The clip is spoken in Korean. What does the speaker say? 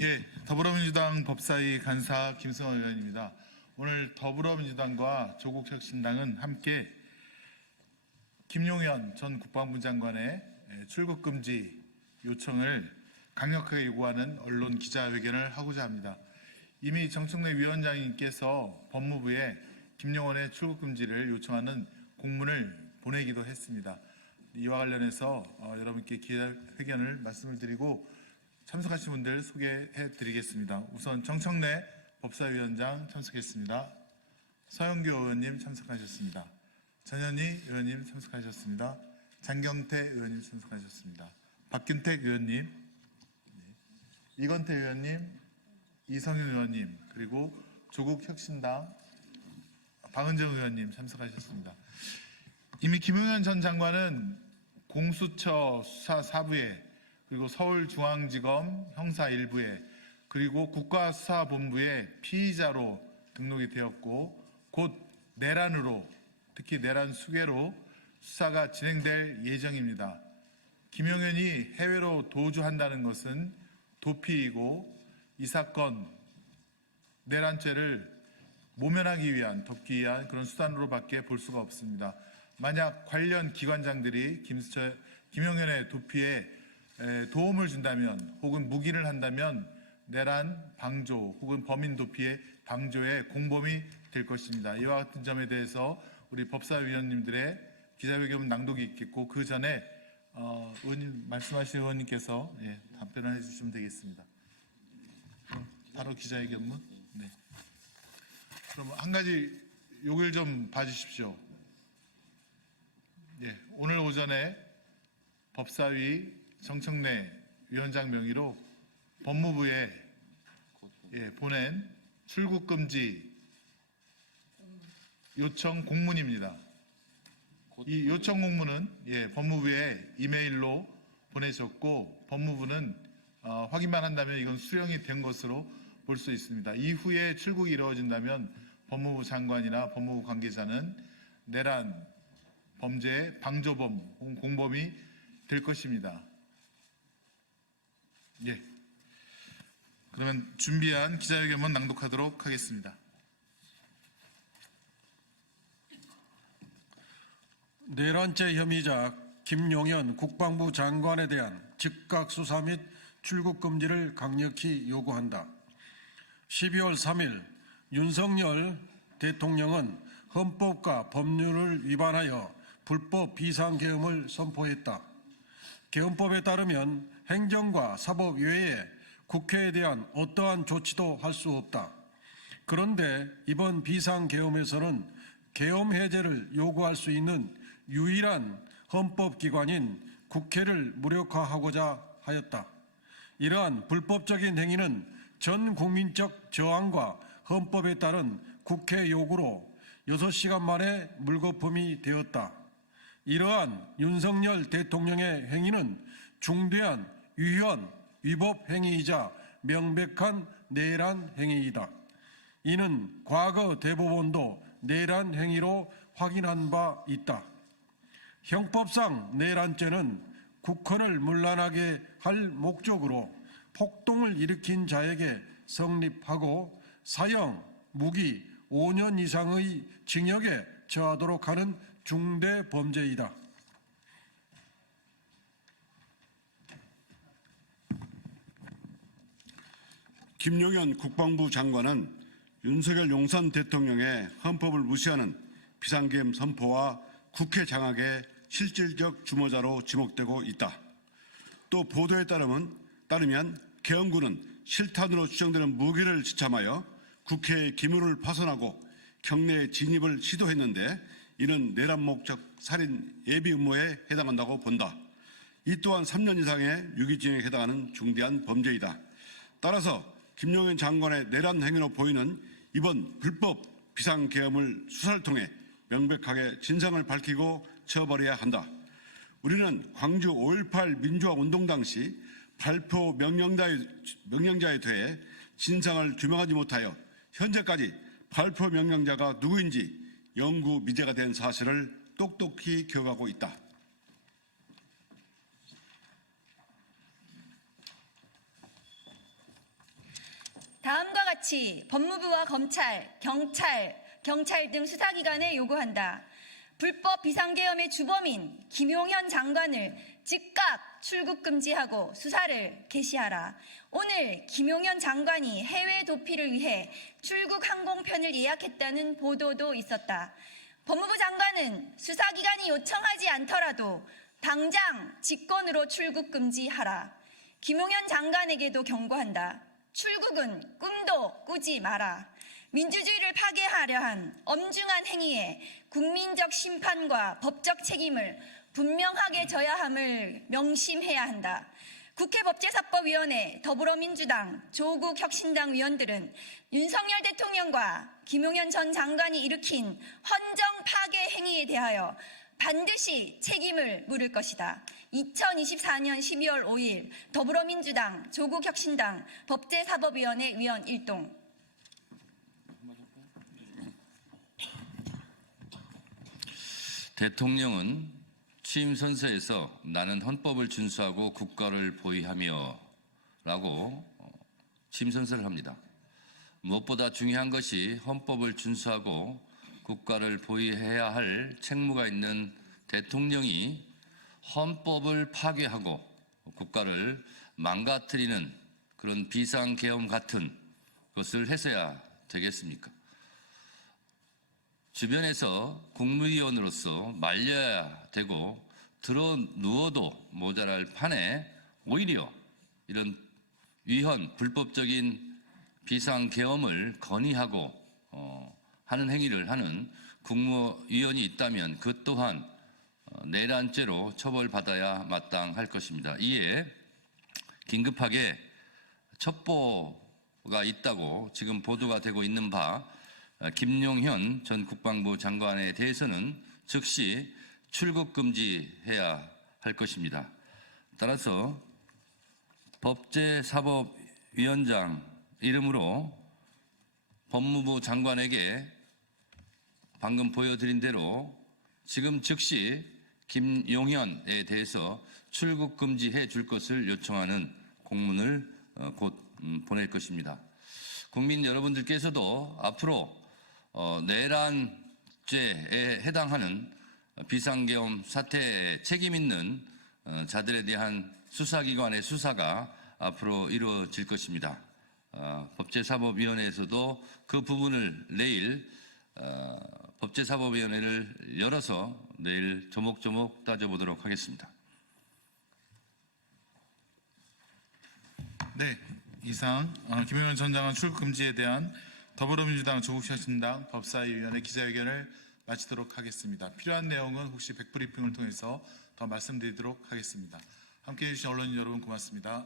예, 더불어민주당 법사위 간사 김승원 의원입니다. 오늘 더불어민주당과 조국혁신당은 함께 김용현 전 국방부 장관의 출국 금지 요청을 강력하게 요구하는 언론 기자회견을 하고자 합니다. 이미 정청래 위원장님께서 법무부에 김용현의 출국 금지를 요청하는 공문을 보내기도 했습니다. 이와 관련해서 여러분께 기자회견을 말씀을 드리고 참석하신 분들 소개해 드리겠습니다. 우선 정청래 법사위원장 참석했습니다. 서영교 의원님 참석하셨습니다. 전현희 의원님 참석하셨습니다. 장경태 의원님 참석하셨습니다. 박균택 의원님, 이건태 의원님, 이성윤 의원님, 그리고 조국혁신당 박은정 의원님 참석하셨습니다. 이미 김용현 전 장관은 공수처 수사 4부에 그리고 서울중앙지검 형사 1부에 그리고 국가수사본부에 피의자로 등록이 되었고 곧 내란으로 특히 내란 수괴로 수사가 진행될 예정입니다. 김용현이 해외로 도주한다는 것은 도피이고 이 사건 내란죄를 모면하기 위한 덮기 위한 그런 수단으로밖에 볼 수가 없습니다. 만약 관련 기관장들이 김용현의 도피에 도움을 준다면 혹은 묵인을 한다면 내란 방조 혹은 범인 도피의 방조에 공범이 될 것입니다. 이와 같은 점에 대해서 우리 법사위원님들의 기자회견 낭독이 있겠고 그 전에 의원님 말씀하신 의원님께서 답변을 해주시면 되겠습니다. 바로 기자회견문. 네. 그럼 한 가지 요걸 좀 봐주십시오. 오늘 오전에 법사위 정청래 위원장 명의로 법무부에 보낸 출국금지 요청 공문입니다. 이 요청 공문은 법무부에 이메일로 보내졌고 법무부는 확인만 한다면 이건 수령이 된 것으로 볼 수 있습니다. 이후에 출국이 이루어진다면 법무부 장관이나 법무부 관계자는 내란 범죄 방조범 혹은 공범이 될 것입니다. 그러면 준비한 기자회견문 낭독하도록 하겠습니다. 내란죄 혐의자 김용현 국방부 장관에 대한 즉각 수사 및 출국 금지를 강력히 요구한다. 12월 3일 윤석열 대통령은 헌법과 법률을 위반하여 불법 비상계엄을 선포했다. 계엄법에 따르면 행정과 사법 외에 국회에 대한 어떠한 조치도 할 수 없다. 그런데 이번 비상계엄에서는 계엄 해제를 요구할 수 있는 유일한 헌법기관인 국회를 무력화하고자 하였다. 이러한 불법적인 행위는 전 국민적 저항과 헌법에 따른 국회 요구로 6시간 만에 물거품이 되었다. 이러한 윤석열 대통령의 행위는 중대한 위헌, 위법 행위이자 명백한 내란 행위이다. 이는 과거 대법원도 내란 행위로 확인한 바 있다. 형법상 내란죄는 국헌을 문란하게 할 목적으로 폭동을 일으킨 자에게 성립하고 사형, 무기 5년 이상의 징역에 처하도록 하는 중대 범죄이다. 김용현 국방부 장관은 윤석열 용산 대통령의 헌법을 무시하는 비상계엄 선포와 국회 장악의 실질적 주모자로 지목되고 있다. 또 보도에 따르면 계엄군은 실탄으로 추정되는 무기를 지참하여 국회의 기물을 파손하고 경내에 진입을 시도했는데 이는 내란 목적 살인 예비 음모에 해당한다고 본다. 이 또한 3년 이상의 유기징역에 해당하는 중대한 범죄이다. 따라서 김용현 장관의 내란 행위로 보이는 이번 불법 비상계엄을 수사를 통해 명백하게 진상을 밝히고 처벌해야 한다. 우리는 광주 5.18 민주화 운동 당시 발표 명령자에 대해 진상을 규명하지 못하여 현재까지 발표 명령자가 누구인지 영구 미제가 된 사실을 똑똑히 기억하고 있다. 다음과 같이 법무부와 검찰, 경찰 등 수사기관에 요구한다. 불법 비상계엄의 주범인 김용현 장관을 즉각 출국 금지하고 수사를 개시하라. 오늘 김용현 장관이 해외 도피를 위해 출국 항공편을 예약했다는 보도도 있었다. 법무부 장관은 수사기관이 요청하지 않더라도 당장 직권으로 출국 금지하라. 김용현 장관에게도 경고한다. 출국은 꿈도 꾸지 마라. 민주주의를 파괴하려 한 엄중한 행위에 국민적 심판과 법적 책임을 분명하게 져야 함을 명심해야 한다. 국회 법제사법위원회, 더불어민주당, 조국 혁신당 위원들은 윤석열 대통령과 김용현 전 장관이 일으킨 헌정 파괴 행위에 대하여 반드시 책임을 물을 것이다. 2024년 12월 5일 더불어민주당, 조국혁신당, 법제사법위원회 위원 1동. 대통령은 취임 선서에서 나는 헌법을 준수하고 국가를 보위하며 라고 취임 선서를 합니다. 무엇보다 중요한 것이 헌법을 준수하고 국가를 보위해야 할 책무가 있는 대통령이 헌법을 파괴하고 국가를 망가뜨리는 그런 비상계엄 같은 것을 해서야 되겠습니까? 주변에서 국무위원으로서 말려야 되고 들어 누워도 모자랄 판에 오히려 이런 위헌 불법적인 비상계엄을 건의하고 하는 행위를 하는 국무위원이 있다면 그 또한 내란죄로 처벌받아야 마땅할 것입니다. 이에 긴급하게 첩보가 있다고 지금 보도가 되고 있는 바 김용현 전 국방부 장관에 대해서는 즉시 출국 금지해야 할 것입니다. 따라서 법제사법위원장 이름으로 법무부 장관에게 방금 보여드린 대로 지금 즉시 김용현에 대해서 출국 금지해 줄 것을 요청하는 공문을 곧 보낼 것입니다. 국민 여러분들께서도 앞으로 내란죄에 해당하는 비상계엄 사태에 책임 있는 자들에 대한 수사기관의 수사가 앞으로 이루어질 것입니다. 법제사법위원회에서도 그 부분을 내일 법제사법위원회를 열어서 내일 조목조목 따져보도록 하겠습니다. 네, 이상 김용현 전 장관 출국 금지에 대한 더불어민주당, 조국혁신당 법사위원회 기자회견을 마치도록 하겠습니다. 필요한 내용은 혹시 백브리핑을 통해서 더 말씀드리도록 하겠습니다. 함께해 주신 언론인 여러분 고맙습니다.